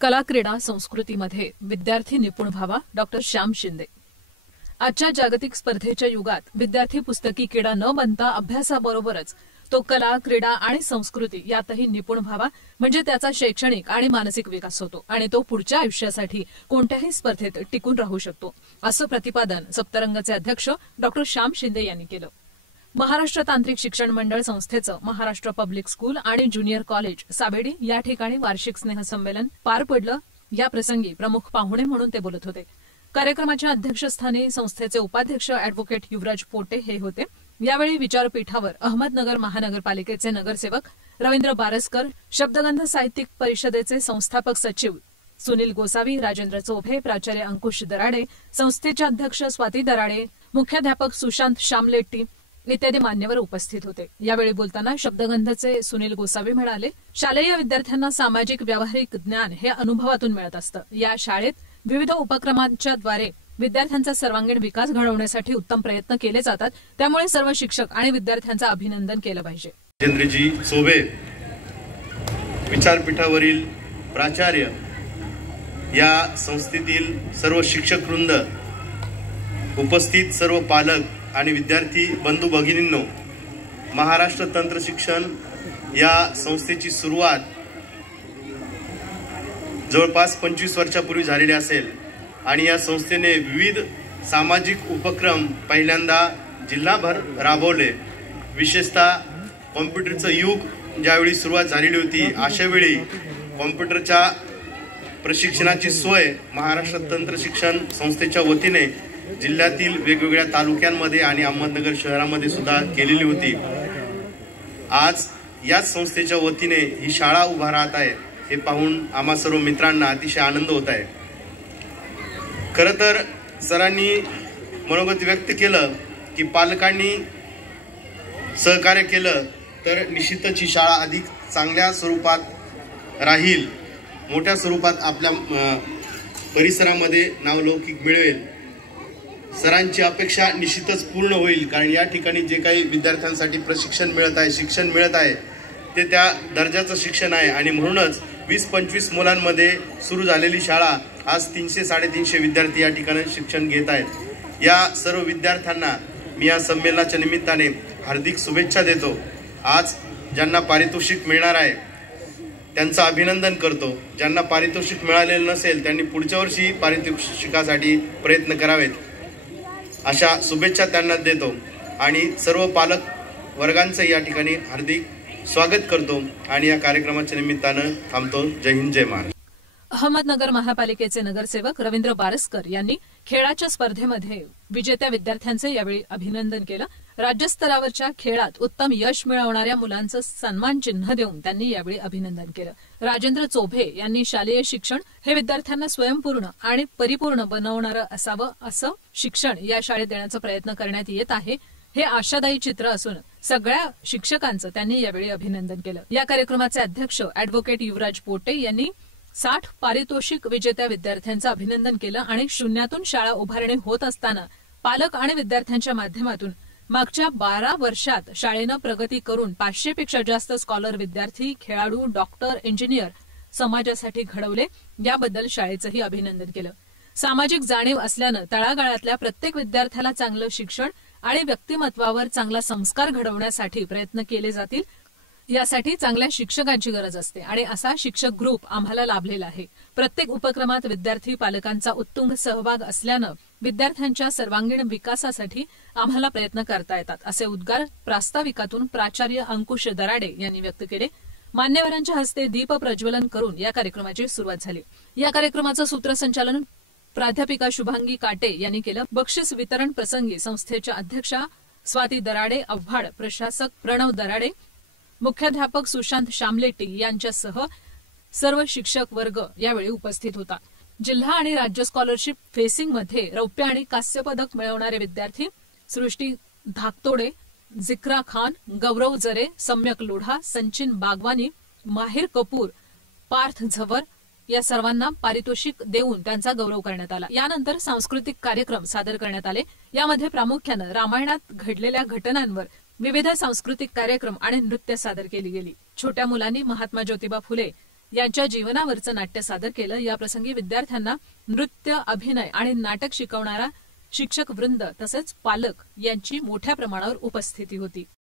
कला क्रीडा संस्कृतीमध्ये विद्यार्थी निपुण व्हावा, डॉक्टर श्याम शिंदे। आजच्या जागतिक स्पर्धेच्या युगात विद्यार्थी पुस्तकी किडा न बनता अभ्यासाबरोबरच तो कला, क्रीडा आणि संस्कृती यातही निपुण व्हावा, म्हणजे त्याचा शैक्षणिक आणि मानसिक विकास होतो आणि तो पुढच्या आयुष्यासाठी कोणत्याही स्पर्धेत टिकून राहू शकतो, असं प्रतिपादन सप्तरंगचे अध्यक्ष डॉक्टर श्याम शिंदे यांनी केलं। महाराष्ट्र तांत्रिक शिक्षण मंडळ संस्थेचं महाराष्ट्र पब्लिक स्कूल आणि ज्युनियर कॉलेज सावेडी या ठिकाणी वार्षिक स्नेहसंमेलन पार पडलं। या प्रसंगी प्रमुख पाहुणे म्हणून ते बोलत होते। कार्यक्रमाच्या अध्यक्षस्थानी संस्थेचे उपाध्यक्ष अॅडव्होकेट युवराज पोटे हे होते। यावेळी विचारपीठावर अहमदनगर महानगरपालिकेचे नगरसेवक रवींद्र बारसकर, शब्दगंध साहित्यिक परिषदेचे संस्थापक सचिव सुनील गोसावी, राजेंद्र चोभे, प्राचार्य अंकुश दराडे, संस्थेचे अध्यक्ष स्वाती दराडे, मुख्याध्यापक सुशांत शामलेट्टी इत्यादी मान्यवर उपस्थित होते। यावेळी बोलताना शब्दगंधचे सुनील गोसावी म्हणाले, शालेय विद्यार्थ्यांना सामाजिक व्यावहारिक ज्ञान हे अनुभवातून मिळत असतं। या शाळेत विविध उपक्रमांच्या द्वारे विद्यार्थ्यांचा सर्वांगीण विकास घडवण्यासाठी उत्तम प्रयत्न केले जातात, त्यामुळे सर्व शिक्षक आणि विद्यार्थ्यांचं अभिनंदन केलं पाहिजे। राजेंद्रजी चोभे, विचारपीठावरील प्राचार्य, या संस्थेतील सर्व शिक्षक वृंद, उपस्थित सर्व पालक आणि विद्यार्थी बंधू भगिनींनो, महाराष्ट्र तंत्र शिक्षण या संस्थेची सुरुवात जवळपास 25 वर्षापूर्वी झालेली असेल आणि या संस्थेने विविध सामाजिक उपक्रम पहिल्यांदा जिल्हाभर राबवले। विशेषतः कॉम्प्युटरचं युग ज्यावेळी सुरुवात झालेली होती, अशा वेळी कॉम्प्युटरच्या प्रशिक्षणाची सोय महाराष्ट्र तंत्र शिक्षण संस्थेच्या वतीने जिल्ह्यातील वेगवेगळ्या तालुक्यांमध्ये आणि अहमदनगर शहरामध्ये सुद्धा केलेली होती। आज याच संस्थेच्या वतीने ही शाळा उभा राहत आहे, हे पाहून आम्हा सर्व मित्रांना अतिशय आनंद होत आहे। खरं तर सरांनी मनोगत व्यक्त केलं की पालकांनी सहकार्य केलं तर निश्चितच ही शाळा अधिक चांगल्या स्वरूपात राहील, मोठ्या स्वरूपात आपल्या परिसरामध्ये नावलौकिक मिळवेल। सरांची अपेक्षा निश्चितच पूर्ण होईल, कारण या ठिकाणी जे काही विद्यार्थ्यांसाठी प्रशिक्षण मिळत आहे, शिक्षण मिळत आहे, ते त्या दर्जाचं शिक्षण आहे आणि म्हणूनच 20-25 मुलांमध्ये सुरू झालेली शाळा आज 300-350 विद्यार्थी या ठिकाणी शिक्षण घेत आहेत। या सर्व विद्यार्थ्यांना मी या संमेलनाच्या निमित्ताने हार्दिक शुभेच्छा देतो। आज ज्यांना पारितोषिक मिळणार आहे त्यांचं अभिनंदन करतो। ज्यांना पारितोषिक मिळालेलं नसेल त्यांनी पुढच्या वर्षी पारितोषिकासाठी प्रयत्न करावेत, अशा शुभेच्छा त्यांना देतो आणि सर्व पालक वर्गांचं या ठिकाणी हार्दिक स्वागत करतो आणि या कार्यक्रमाच्या निमित्तानं थांबतो। जय हिंद, जय महाराष्ट्र। अहमदनगर महापालिकेचे नगरसेवक रवींद्र बारसकर यांनी खेळाच्या स्पर्धेमध्ये विजेत्या विद्यार्थ्यांचे यावेळी अभिनंदन केलं। राज्यस्तरावरच्या खेळात उत्तम यश मिळवणाऱ्या मुलांचं सन्मान चिन्ह देऊन त्यांनी यावेळी अभिनंदन केलं। राजेंद्र चोभे यांनी शालेय शिक्षण हे विद्यार्थ्यांना स्वयंपूर्ण आणि परिपूर्ण बनवणारं असावं, असं शिक्षण या शाळेत देण्याचा प्रयत्न करण्यात येत आहे, हे आशादायी चित्र असून सगळ्या शिक्षकांचं त्यांनी यावेळी अभिनंदन केलं। या कार्यक्रमाचे अध्यक्ष अॅडव्होकेट युवराज पोटे यांनी 60 पारितोषिक विजेत्या विद्यार्थ्यांचं अभिनंदन केलं आणि शून्यातून शाळा उभारणी होत असताना पालक आणि विद्यार्थ्यांच्या माध्यमातून मागच्या 12 वर्षात शाळेनं प्रगती करून 500 पेक्षा जास्त स्कॉलर विद्यार्थी, खेळाडू, डॉक्टर, इंजिनियर समाजासाठी घडवले, याबद्दल शाळेचंही अभिनंदन केलं। सामाजिक जाणीव असल्यानं तळागाळातल्या प्रत्येक विद्यार्थ्याला चांगलं शिक्षण आणि व्यक्तिमत्वावर चांगला संस्कार घडवण्यासाठी प्रयत्न केले जातील, यासाठी चांगल्या शिक्षकांची गरज असते आणि असा शिक्षक ग्रुप आम्हाला लाभलेला आहे। प्रत्येक उपक्रमात विद्यार्थी पालकांचा उत्तुंग सहभाग असल्यानं विद्यार्थ्यांच्या सर्वांगीण विकासासाठी आम्हाला प्रयत्न करता येतात, असे उद्गार प्रास्ताविकातून प्राचार्य अंकुश दराडे यांनी व्यक्त केले। मान्यवरांच्या हस्ते दीप प्रज्वलन करून या कार्यक्रमाची सुरुवात झाली। या कार्यक्रमाचं सूत्रसंचालन प्राध्यापिका शुभांगी काटे यांनी केलं। बक्षीस वितरण प्रसंगी संस्थेच्या अध्यक्षा स्वाती दराडे, आव्हाड प्रशासक प्रणव दराडे, मुख्याध्यापक सुशांत शामलेट्टी यांच्यासह सर्व शिक्षक वर्ग यावेळी उपस्थित होता। जिल्हा आणि राज्य स्कॉलरशिप फेसिंगमध्ये रौप्य आणि कांस्य पदक मिळवणारे विद्यार्थी सृष्टी धाकतोडे, जिक्रा खान, गौरव जरे, सम्यक लोढा, संचिन बागवानी, माहिर कपूर, पार्थ झवर या सर्वांना पारितोषिक देऊन त्यांचा गौरव करण्यात आला। यानंतर सांस्कृतिक कार्यक्रम सादर करण्यात आले। यामध्ये प्रामुख्यानं रामायणात घडलेल्या घटनांवर विविध सांस्कृतिक कार्यक्रम आणि नृत्य सादर केली गेली। छोट्या मुलांनी महात्मा ज्योतिबा फुले यांच्या जीवनावरचं नाट्य सादर केलं। याप्रसंगी विद्यार्थ्यांना नृत्य, अभिनय आणि नाटक शिकवणारा शिक्षक वृंद तसेच पालक यांची मोठ्या प्रमाणावर उपस्थिती होती।